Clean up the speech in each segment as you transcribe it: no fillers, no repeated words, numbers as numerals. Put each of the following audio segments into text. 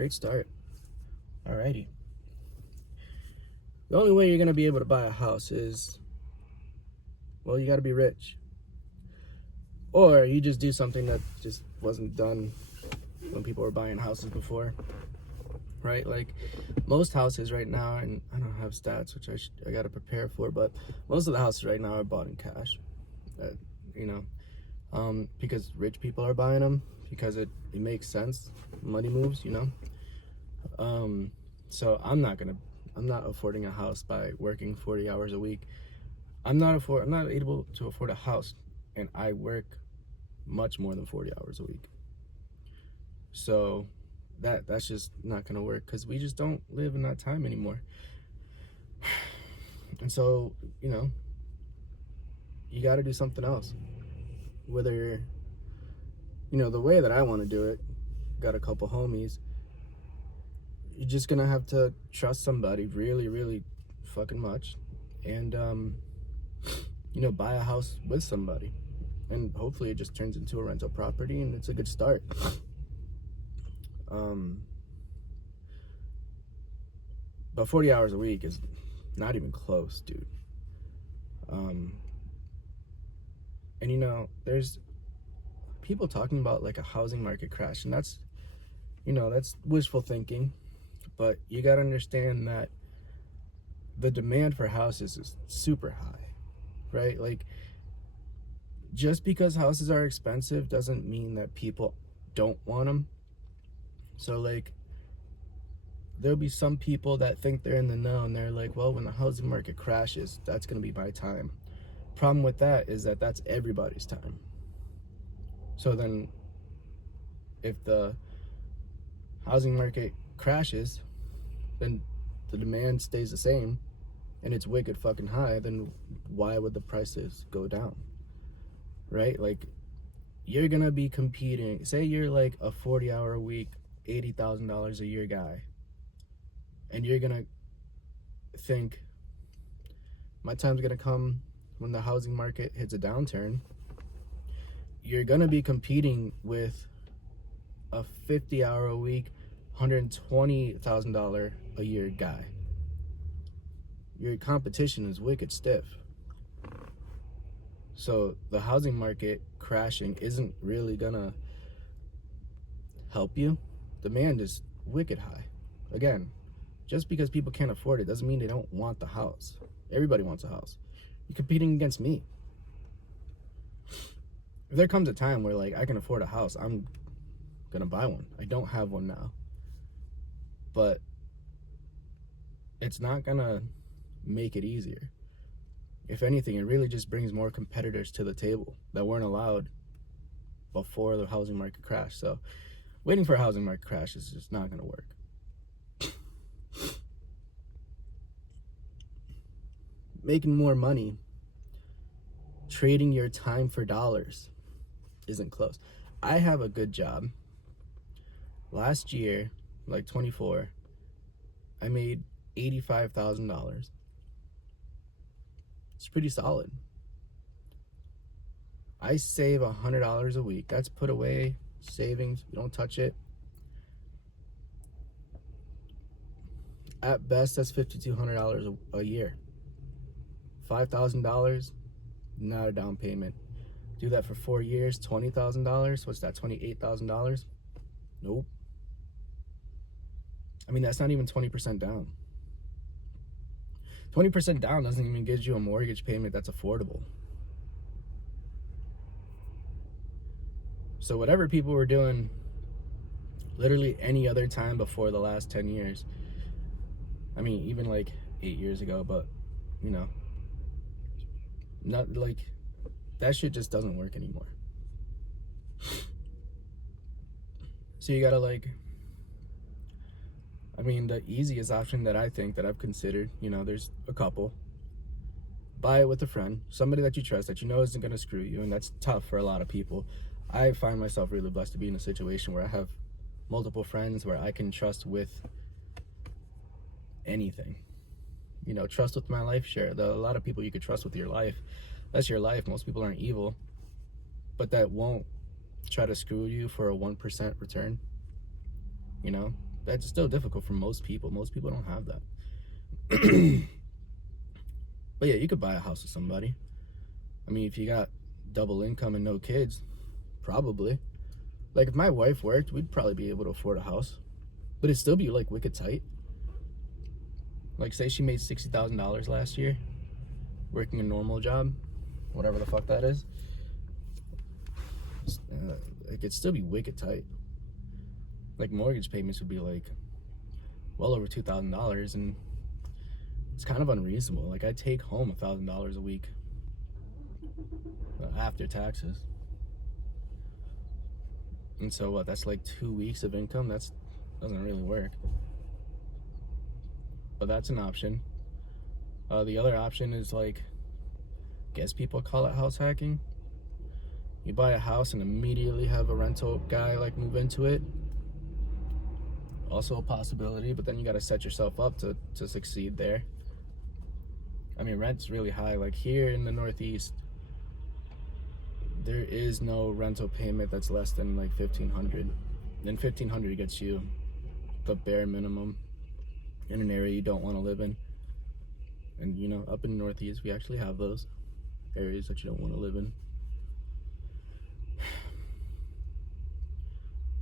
Great start. Alrighty. The only way you're gonna be able to buy a house is, well, you gotta be rich. Or you just do something that just wasn't done when people were buying houses before. Right? Like most houses right now, and I don't have stats, which I gotta prepare for, but most of the houses right now are bought in cash. You know, because rich people are buying them, because it makes sense. Money moves, you know. So I'm not affording a house by working 40 hours a week. I'm not able to afford a house, and I work much more than 40 hours a week. So that's just not gonna work, because we just don't live in that time anymore. And so, you know, you got to do something else. Whether you're, you know, the way that I want to do it, got a couple homies, you're just gonna have to trust somebody really, really fucking much, and you know, buy a house with somebody, and hopefully it just turns into a rental property, and it's a good start. But 40 hours a week is not even close, dude. And you know, there's people talking about like a housing market crash, and that's, you know, that's wishful thinking. But you got to understand that the demand for houses is super high, right? Like, just because houses are expensive doesn't mean that people don't want them. So like, there'll be some people that think they're in the know, and they're like, well, when the housing market crashes, that's going to be my time. Problem with that is that that's everybody's time. So then if the housing market crashes, then the demand stays the same and it's wicked fucking high, then why would the prices go down? Right? Like, you're gonna be competing. Say you're like a 40-hour a week, $80,000 a year guy, and you're gonna think, my time's gonna come when the housing market hits a downturn. You're gonna be competing with a 50-hour a week, $120,000 a year guy. Your competition is wicked stiff. So the housing market crashing isn't really gonna help you. Demand is wicked high. Again, just because people can't afford it doesn't mean they don't want the house. Everybody wants a house. You're competing against me. If there comes a time where like I can afford a house, I'm gonna buy one. I don't have one now, but it's not gonna make it easier. If anything, it really just brings more competitors to the table that weren't allowed before the housing market crash. So waiting for a housing market crash is just not gonna work. Making more money trading your time for dollars isn't close. I have a good job. Last year, like 24, I made $85,000. It's pretty solid. I save $100 a week. That's put away savings. You don't touch it. At best, that's $5,200 a year. $5,000, not a down payment. Do that for 4 years, $20,000. What's that, $28,000? Nope. I mean, that's not even 20% down. 20% down doesn't even give you a mortgage payment that's affordable. So whatever people were doing literally any other time before the last 10 years, I mean, even like 8 years ago, but you know, not like, that shit just doesn't work anymore. So you gotta like, I mean, the easiest option that I think that I've considered, you know, there's a couple. Buy it with a friend, somebody that you trust, that you know isn't gonna screw you, and that's tough for a lot of people. I find myself really blessed to be in a situation where I have multiple friends where I can trust with anything. You know, trust with my life share. A lot of people you could trust with your life. That's your life. Most people aren't evil, but that won't try to screw you for a 1% return. You know, That's still difficult for most people. Most people don't have that. But yeah, you could buy a house with somebody. I mean, if you got double income and no kids, probably. Like, if my wife worked, we'd probably be able to afford a house. But it'd still be, like, wicked tight. Like, say she made $60,000 last year working a normal job, whatever the fuck that is. It could still be wicked tight. Like, mortgage payments would be, like, well over $2,000, and it's kind of unreasonable. Like, I take home $1,000 a week after taxes. And so what, that's like 2 weeks of income? That's doesn't really work. But that's an option. The other option is, like, guess people call it house hacking. You buy a house and immediately have a rental guy like move into it. Also a possibility, but then you got to set yourself up to succeed there. I mean, rent's really high. Like, here in the Northeast, there is no rental payment that's less than like $1,500. Then $1,500 gets you the bare minimum in an area you don't want to live in. And you know, up in the Northeast, we actually have those areas that you don't want to live in.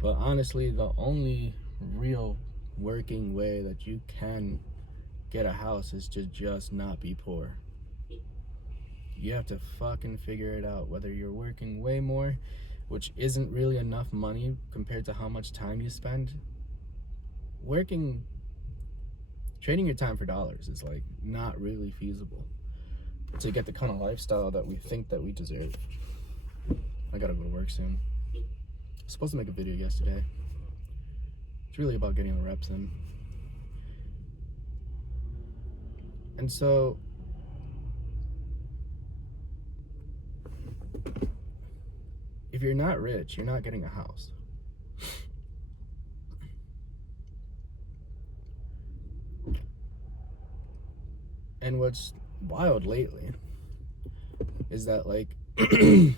But honestly, the only real working way that you can get a house is to just not be poor. You have to fucking figure it out, whether you're working way more, which isn't really enough money compared to how much time you spend. Trading your time for dollars is like not really feasible to get the kind of lifestyle that we think that we deserve. I gotta go to work soon. I was supposed to make a video yesterday. It's really about getting the reps in. And so, if you're not rich, you're not getting a house. And what's wild lately is that, like, you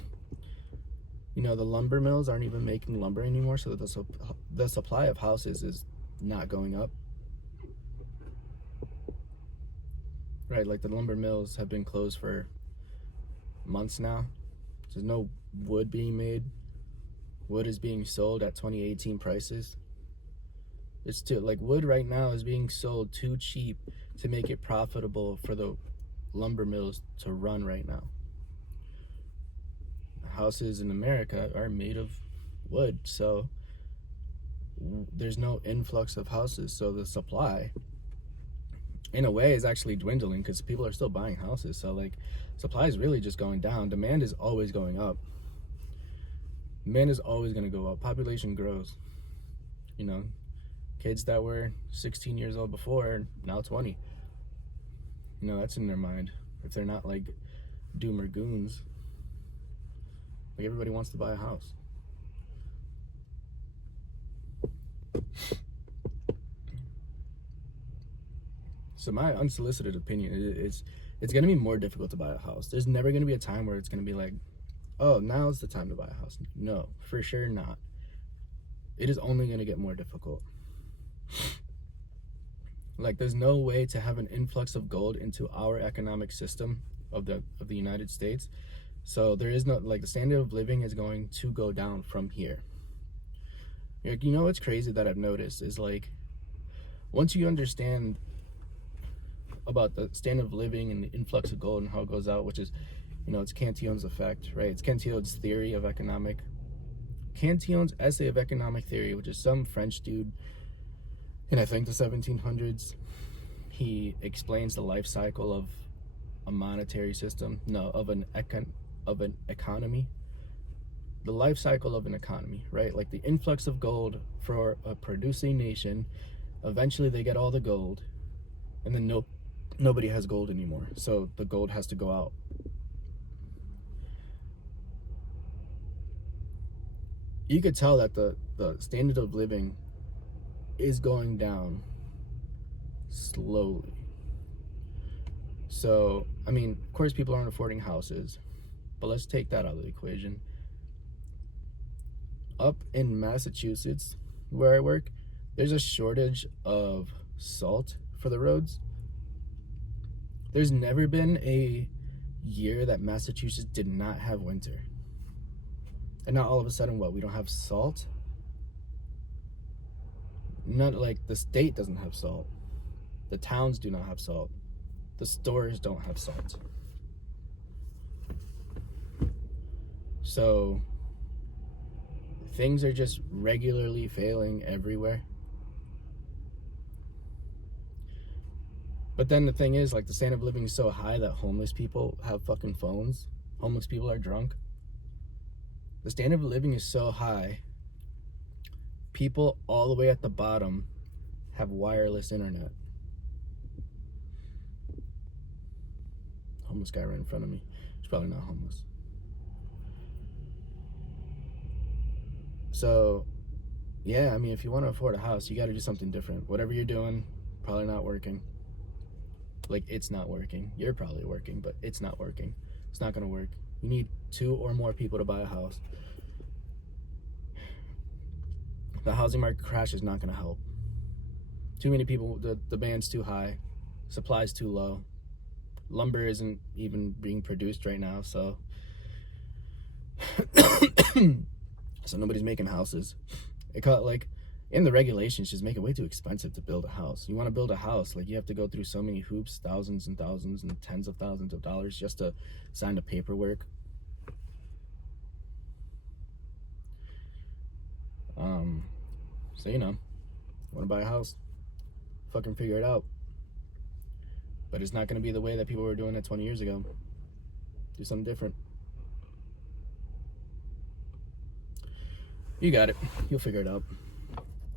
know, the lumber mills aren't even making lumber anymore, so the supply of houses is not going up. Right, like the lumber mills have been closed for months now. There's no wood being made. Wood is being sold at 2018 prices. It's too, like, wood right now is being sold too cheap to make it profitable for the lumber mills to run right now. Houses in America are made of wood, so there's no influx of houses, so the supply in a way is actually dwindling because people are still buying houses. So, like, supply is really just going down. Demand is always going up. Demand is always going to go up. Population grows. You know, kids that were 16 years old before are now 20. You know, that's in their mind. If they're not like doomer goons. Like, everybody wants to buy a house. So my unsolicited opinion is it's going to be more difficult to buy a house. There's never going to be a time where it's going to be like, oh, now's the time to buy a house. No, for sure not. It is only going to get more difficult. Like, there's no way to have an influx of gold into our economic system of the United States. So there is no, like, the standard of living is going to go down from here. You know what's crazy that I've noticed is, like, once you understand about the standard of living and the influx of gold and how it goes out, which is, you know, it's Cantillon's effect, right? It's Cantillon's theory of Cantillon's essay of economic theory, which is some French dude in, I think, the 1700s. He explains the life cycle of a monetary system, of an economy. The life cycle of an economy, right? Like the influx of gold for a producing nation. Eventually they get all the gold, and then nobody has gold anymore. So the gold has to go out. You could tell that the standard of living is going down slowly. So, I mean, of course people aren't affording houses, but let's take that out of the equation. Up in Massachusetts, where I work, There's a shortage of salt for the roads. There's never been a year that Massachusetts did not have winter. And now all of a sudden, what? We don't have salt? Not like the state doesn't have salt. The towns do not have salt. The stores don't have salt. So things are just regularly failing everywhere. But then the thing is, like, the standard of living is so high that homeless people have fucking phones. Homeless people are drunk. The standard of living is so high, people all the way at the bottom have wireless internet. Homeless guy right in front of me. He's probably not homeless. So, yeah, I mean, if you want to afford a house, you got to do something different. Whatever you're doing, probably not working. Like, it's not working. You're probably working, but it's not working. It's not going to work. You need 2 or more people to buy a house. The housing market crash is not going to help. Too many people, the demand's too high. Supply's too low. Lumber isn't even being produced right now, so so nobody's making houses. Like, in the regulations, just make it way too expensive to build a house. You want to build a house, like, you have to go through so many hoops, thousands and thousands and tens of thousands of dollars just to sign the paperwork. So, you know, want to buy a house, fucking figure it out. But it's not going to be the way that people were doing it 20 years ago. Do something different. You got it. You'll figure it out.